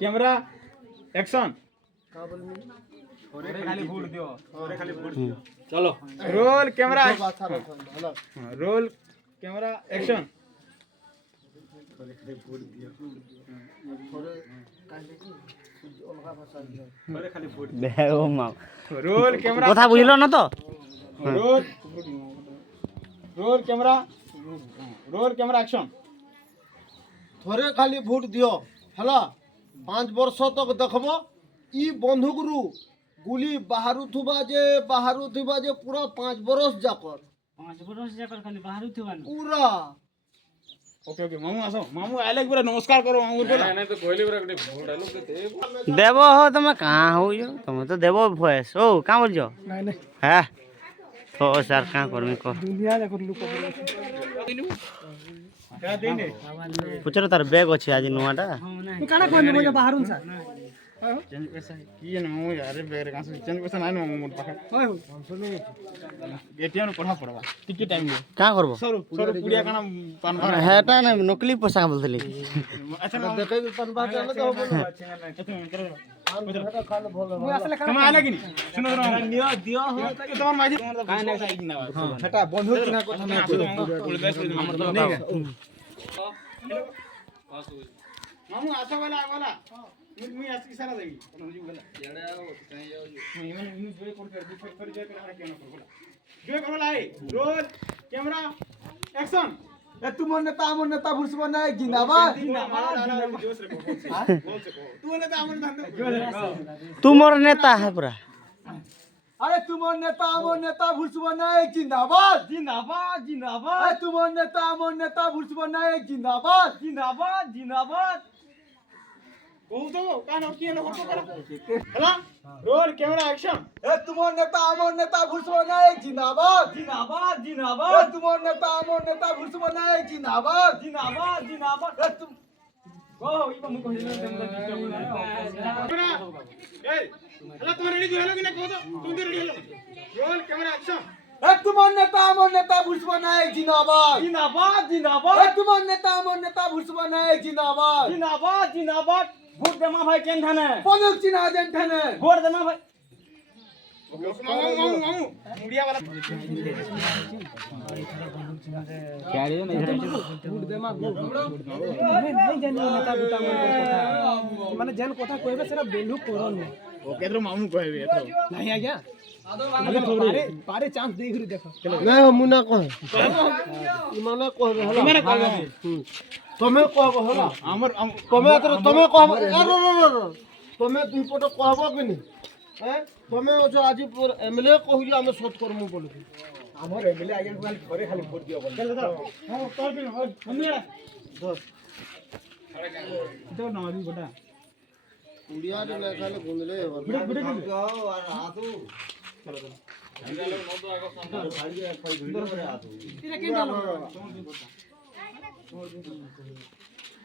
camera action चलो roll camera roll camera action roll camera কথা বুঝলো না তো रोल रोल कैमरा एक्शन थोड़े खाली भोट दियो हला 5 वर्ष तक देखब ई बंदूक रु गुली बाहरु थुबा जे पूरा 5 वर्ष जाकर 5 वर्ष जाकर खाली बाहर थुबा पूरा ओके ओके मामू आसो मामू आले पूरा नमस्कार करो मामू बोला नहीं तो कोहली पूरा भोट डालो देते দেব হো তুমি কাঁ হউছো তুমি তো দেব ভয়েস ও কাঁ বলছো नहीं नहीं হ্যাঁ ও স্যার কাঁ করবি কহ दुनिया देखो लोक क्या देंगे পুচর তার ব্যাগ আছে আজ নুয়াটা काना कोन मजा बाहर उन सर ये ना मामू यार बेर का चेंज पैसा नहीं ना मामू पाखे होय हो एटीएम पढ़ा पड़वा टिके टाइम में কাঁ করব सर सर पुड़िया काना पान भाड़ा হেটা না নকলি পোশাক বলছিলি अच्छा देखे भी पन बात न तो बोलो खान बोलो मु असले तुम आले कि नहीं सुनो नियो दियो हो तुम्हार माजी काहे ना साइड ना हटा बंदूक किना को नहीं हमर तो नहीं मामू आसा वाला मी आसी सारा देगी जो बोला याडा कहीं जाओ इन जो कर फिर जो कर हरा केना कर बोला जो कर बोला है रोल कैमरा एक्शन ए तुम नेता हमर नेता भुसबो नहीं जिंदाबाद जोश रे बोल से तू ने तो हमर धंधा তোমার নেতা है पूरा अरे तुम नेता हमर नेता भुसबो नहीं जिंदाबाद जिंदाबाद जिंदाबाद अरे तुम नेता हमर नेता भुसबो नहीं जिंदाबाद जिंदाबाद जिंदाबाद कहू तो कान किए लोग को करा हला रोल कैमरा एक्शन ए तुम नेता हमर नेता भुसबो नहीं जिंदाबाद जिंदाबाद ए जिंदाबाद तुम नेता हमर नेता भुसबो नहीं जिंदाबाद जिंदाबाद जिंदाबाद ए तुम ओ इबा मु कहिलो कैमरा ए हला तुम रेडी हो कि ना कहो तो तुम भी रेडी हो रोल कैमरा एक्शन ए तुम नेता हमर नेता भुसबो नहीं जिंदाबाद जिंदाबाद ए जिंदाबाद तुम नेता हमर नेता भुसबो नहीं जिंदाबाद जिंदाबाद जिंदाबाद वोट देमा भाई केन थाने बंदूक चिन्ह जन ठने वोट देमा भाई मामू मुड़िया वाला नहीं जानी नेता गुटा मन কথা মানে যেন কথা কইবে সেটা বেলু করন ओके तो मामू कहबे तो नहीं आज्ञा पारे पारे चांस देख रि देखो नहीं हम मुना कह इमाना कहबे हला मैंने कहबे तमे कहबो हला हमर तमे कहबो तमे दुई पट कहबो कि नहीं हैं तमे जो आज एमएलए कहू हम शोध करमु बोल हमर एमएलए आगे घरे खाली वोट दियो बोल चल तो हां कॉल कर मम्मी तो नवाजी बेटा इंडिया रे ना खाले गुंदले जाओ और आतू चलो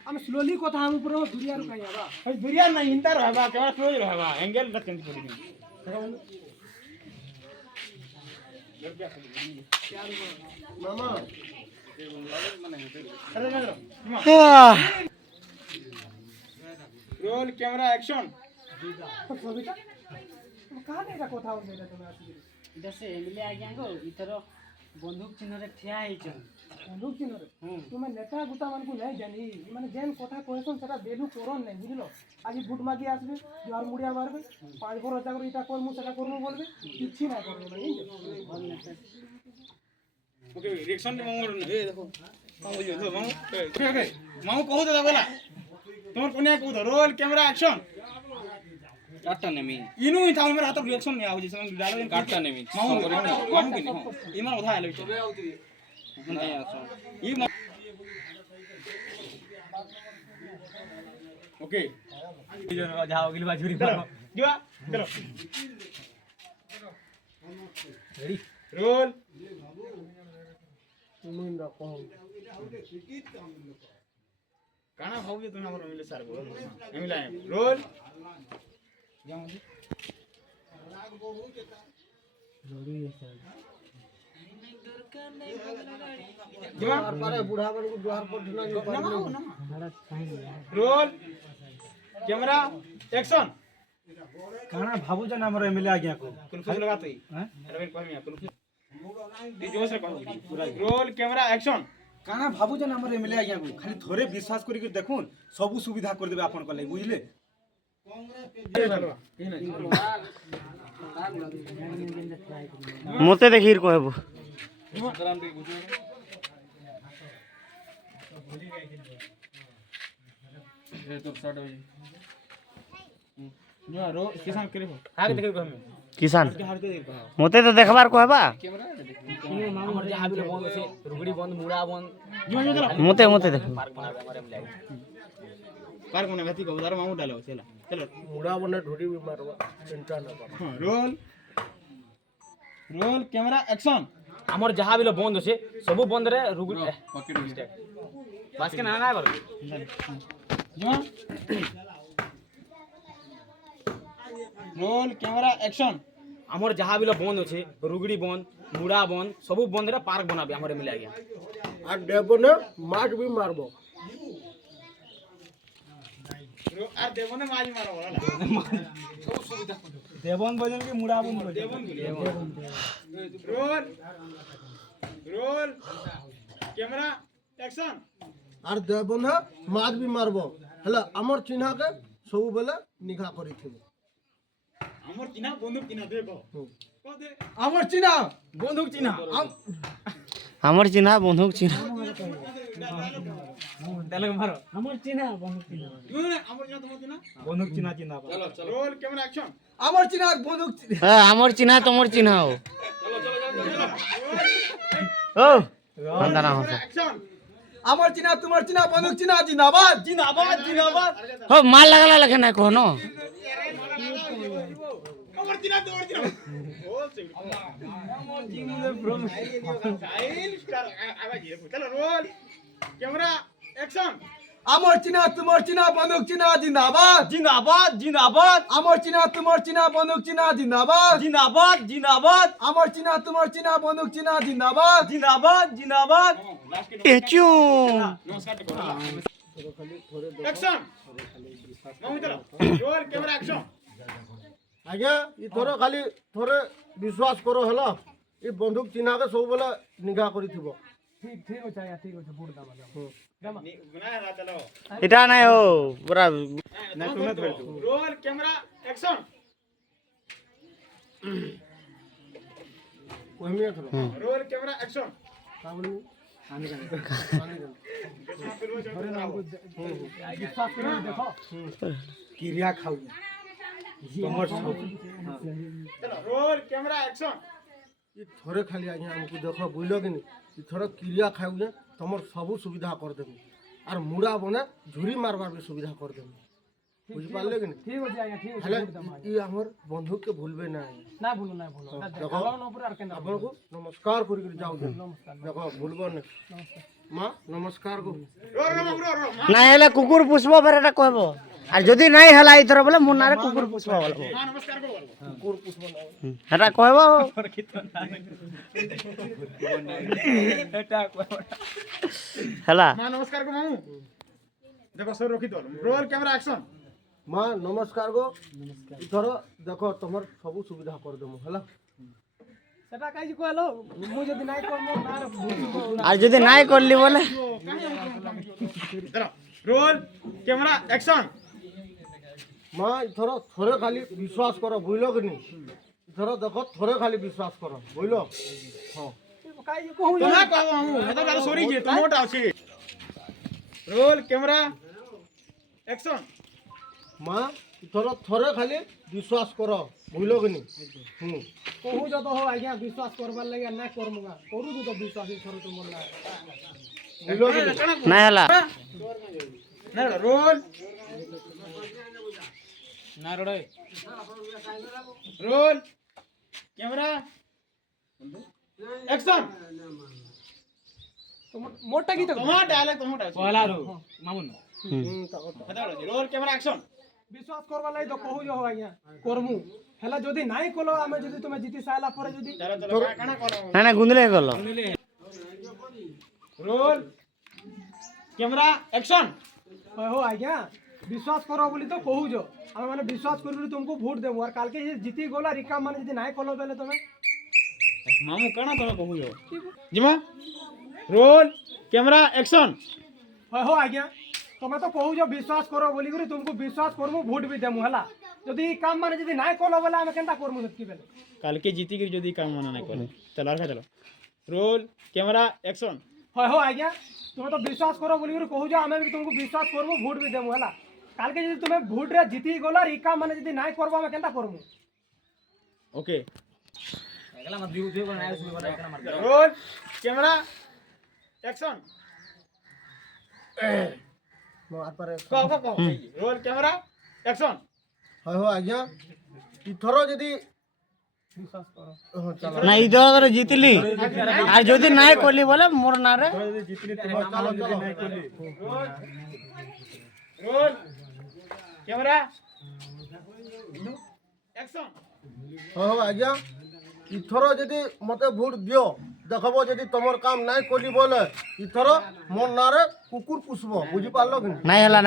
हम स्लोली কথা हम ऊपर दुरिया रुकाई आबा दुरिया नहीं हिंदा रहबा केवल क्लोज रहबा एंगल द चेंज कर दी मामा रोल कैमरा एक्शन कहां नहीं কথা हो मेरा तुम्हें आसी जैसे एमएलए आ गया गो इतर बंदूक चिन्ह रे ठिया है छ बंदूक चिन्ह रे तुम्हें नेता गुटा मन को नहीं जानी माने जेन কথা কইছন সেটা বেলু করন নাই বুঝলো আজি বুট মাগি আসবে জোয়ার মুড়িয়া মারবে 5 বড় জায়গা এটা করমু সেটা করমু বলবে কিছু না করবে না ओके रिएक्शन मामू ए देखो मामू ये तो मामू ओके मामू कहू तो बोला तोर कोने कहू तो रोल कैमरा एक्शन काटता नहीं मी इनु ही था मेरा हाथ रिएक्शन नहीं आउ जैसे डालो काटता नहीं मी मामू मामू के नहीं इमा उठा आले नहीं आसो ई ओके जाओ गिलबा झुरी दिवा चलो रेडी रोल तुमिंदा कह काना भाऊजी तुम्ही हमर मिले सर बोल मिला रोल द्वार पर बूढ़ा बन को द्वार पर ढना नहीं पार रोल कैमरा एक्शन କାଣା ଭାବୁଛନ୍ ଆମର ଏମଏଲଏ ଆଜ୍ଞା କୁ कन्फ्यूज लगा तो हैं अरविंद कहमी कन्फ्यूज दी जोश रे कहू रोल कैमरा एक्शन କାଣା ଭାବୁଛନ୍ ଆମର ଏମଏଲଏ ଆଜ୍ଞା କୁ ଖାଲି ଥରେ ବିଶ୍ୱାସ କରିକି ଦେଖୁନ୍ ସବୁ ସୁବିଧା କରିଦେବେ ଆପଣଙ୍କ ଲାଗି ବୁଝିଲେ ମତେ ଦେଖିକିରି କହିବୁ रो किसान करे हो आगे देखे कहमी किसान हार के देख मते तो देखबार कहबा ଆମର ଯାହା ବି ବନ୍ଦ ଅଛି ରୁଗଡ଼ି ବନ୍ଦ ମୁଡ଼ା ବନ୍ଦ मते मते देख पार्क में व्यक्ति को उधर मामू डालो चलो चलो ମୁଡ଼ା ବନେ ଢୋଡ଼ି ବି ମାରବା ଚିନ୍ତା ନା हाँ, रोल रोल कैमरा एक्शन ଆମର ଯାହା ବି ବନ୍ଦ ଅଛି ସବୁ ବନ୍ଦରେ ରୁଗଡ଼ି ବାସ୍ କେ ନା ନା କର जो रोल कैमरा एक्शन ଆମର ଯାହା ବି ବନ୍ଦ ଅଛି ରୁଗଡ଼ି ବନ୍ଦ ମୁଡ଼ା ବନ୍ଦ ସବୁ ବନ୍ଦରେ ପାର୍କ ବନାବେ ଆମର ମିଲେ ଆଜ୍ଞା আর দেবনে মাছ বি মারব আর দেবো না মাঝ মারো বলা ଦେବନ ବଜନ କି ମୁଡ଼ା ବନ रोल रोल कैमरा एक्शन আর দেবনে মাছ বি মারব হেলা আমার চিহ্নাকে ସବୁବେଲେ নিঘা করিথিব हमर चिन्हा बंदूक चिन्हा देखो को दे ଆମର ଚିହ୍ନା বন্দুক চিহ্ন हमर चिन्हा बंधुक चिन्हा তেলে মারো আমার চিহ্ন বন্দুক চিহ্ন हमर चिन्हा तुम चिन्हा বন্দুক চিহ্না চিহ্না रोल कैमरा एक्शन আমার চিহ্না বন্দুক হ্যাঁ আমার চিन्हा তোমার চিन्हा ও ও বান্দা না হতো एक्शन আমার চিহ্না তোমার চিহ্না বন্দুক চিহ্না জিন্দাবাদ জিন্দাবাদ জিন্দাবাদ हो माल लगाला लखे ना कहनो हमर चिन्हा तोर चिन्हा रोल से साइल स्टार आवाज ये चलो रोल कैमरा एक्शन আমার চিহ্না তোমার চিহ্না বন্দুক চিহ্না জিন্দাবাদ জিন্দাবাদ জিন্দাবাদ আমার চিহ্না তোমার চিহ্না বন্দুক চিহ্না জিন্দাবাদ জিন্দাবাদ জিন্দাবাদ আমার চিহ্না তোমার চিহ্না বন্দুক চিহ্না জিন্দাবাদ জিন্দাবাদ জিন্দাবাদ लास्ट के टेचू नमस्कार करो एक्शन मामू चलो रोल कैमरा एक्शन ଆଜ୍ଞା ଇ ଥର ଖାଲି ଥରେ ବିଶ୍ୱାସ କର ହେଲା ଇ ବନ୍ଧୁକ ଚିହ୍ନାକେ ସବୁବେଲେ ନିଘା କରିଥିବ ঠিক ঠিক আছে আଜ୍ଞା ঠিক আছে বুড় দাম गुना है चलो এটা নাই ও পুরা ना तुम्हें धर दो रोल कैमरा एक्शन কহিমি এথর रोल कैमरा एक्शन কাবলি বিশ্বাস করে দেখো কিরিয়া খাও তোমার সব चलो रोल कैमरा एक्शन ଇ ଥରେ ଖାଲି ଆଜ୍ଞା ଆମକୁ ଦେଖ ବୁଝିଲ କି ନି ଇ ଥର କିରିଆ ଖାଉଛେ ତମର ସବୁ ସୁବିଧା କରିଦେବି ଆର୍ ମୁଡ଼ା ବନେ ଝୁରି ମାରବାର ବି ସୁବିଧା କରିଦେବି ବୁଝିପାରିଲେ କି ନି ঠিক আছে আଜ୍ଞା ঠিক আছে ହେଲେ ଇ ଆମର ବନ୍ଧୁକକେ ଭୁଲବେ ନା ଆଜ୍ଞା না ভুলো না ভুলো ଦେଖ দেখালো না পুরো আর কেন ଆପଣଙ୍କୁ ନମସ୍କାର କରିକିରି ଯାଉଛେ ଦେଖ ଭୁଲବନି ମା ନମସ୍କାର କରୁ रोल रो रो নাই হেলে কুকুর পুষব ফের এটা কইব আর যদি নাই হেলা ইথর বলে মোর নারে কুকুর পুষব বলবো हां नमस्कार को बोलो କୁକୁର ପୁଷ୍ପ ନା এটা কইব হেলা मां नमस्कार को मामू देखो सर रखी दो रोल कैमरा एक्शन ମା ନମସ୍କାର ଗो ଇଥର ଦେଖ ତମର ସବୁ ସୁବିଧା କରିଦେମୁ ହେଲା সেটা কাজ কইলো মু যদি নাই করমু না বুঝবো আর যদি নাই করলি বলে चलो रोल कैमरा एक्शन মা ইথর থরে খালি বিশ্বাস কর বুঝল কি নি ইথর দেখো থরে খালি বিশ্বাস কর বুঝল হ্যাঁ কাজ কহু तुम्हें कहबो मामू मतलब बारे सॉरी जे तुमोटा আছে रोल कैमरा एक्शन মা ইথর থরে খালি বিশ্বাস কর বুঝল কি নি কহু যত হো আজ্ঞা বিশ্বাস করবার লাগি না করমু না করু তো বিশ্বাস এই থরে তোমর না বুঝল কি নি নাই হেলা ना रोल না রড়ে रोल कैमरा एक्शन মোটা কি তো तुम्हारा डायलॉग तुम्हारा পহলা রো মামুন बताओ रोल कैमरा एक्शन বিশ্বাস করবার লাগি তো কহু হো আজ্ঞা করমু হেলা যদি নাই কলো আমি যদি তুমি জিতি সাইলা পরে যদি चलो चलो काना करो না না গুন্দলে গেল रोल कैमरा एक्शन হো আজ্ঞা বিশ্বাস কর বলি তো কহুছ আমি মানে বিশ্বাস করি তুমକୁ ভোট দেবো আর কালকে যে জিতি গলা রিকাম মানে যদি নাই কল বেলে তুমি মামু কানা তুমি কহুছ জিমা রোল ক্যামেরা অ্যাকশন হয় হো আজ্ঞা তুমি তো কহুছ বিশ্বাস কর বলি করে তুমକୁ বিশ্বাস করমু ভোট বি দেমু হেলা যদি কাম মানে যদি নাই কল বেলে আমি কেনটা করমু সেতকি বেলে কালকে জিতি গিয়ে যদি কাম মনে নাই করে চলো আর চলো রোল ক্যামেরা অ্যাকশন হয় হো আজ্ঞা তুমি তো বিশ্বাস কর বলি করে কহুছ আমি বি তুমକୁ বিশ্বাস করমু ভোট বি দেমু হেলা কালকে যদি তুমি ভোট রে জিতি গলা রিকাম মানে যদি নাই করবো আমি কেনটা করমু ওকে roll camera action roll camera action হয় হো আজ্ঞা ইথর যদি না এই ধরে জিতলি আর যদি নাই করলি বলে মোর না রে চলো চলো রোল ক্যামেরা অ্যাকশন হয় হো আজ্ঞা ইথর যদি মতে ভোট দিও দেখব যদি তোমার কাম নাই কলি বলে ইথর মোর নারে কুকুর পুষব বুঝি পারল কি নাই হেলা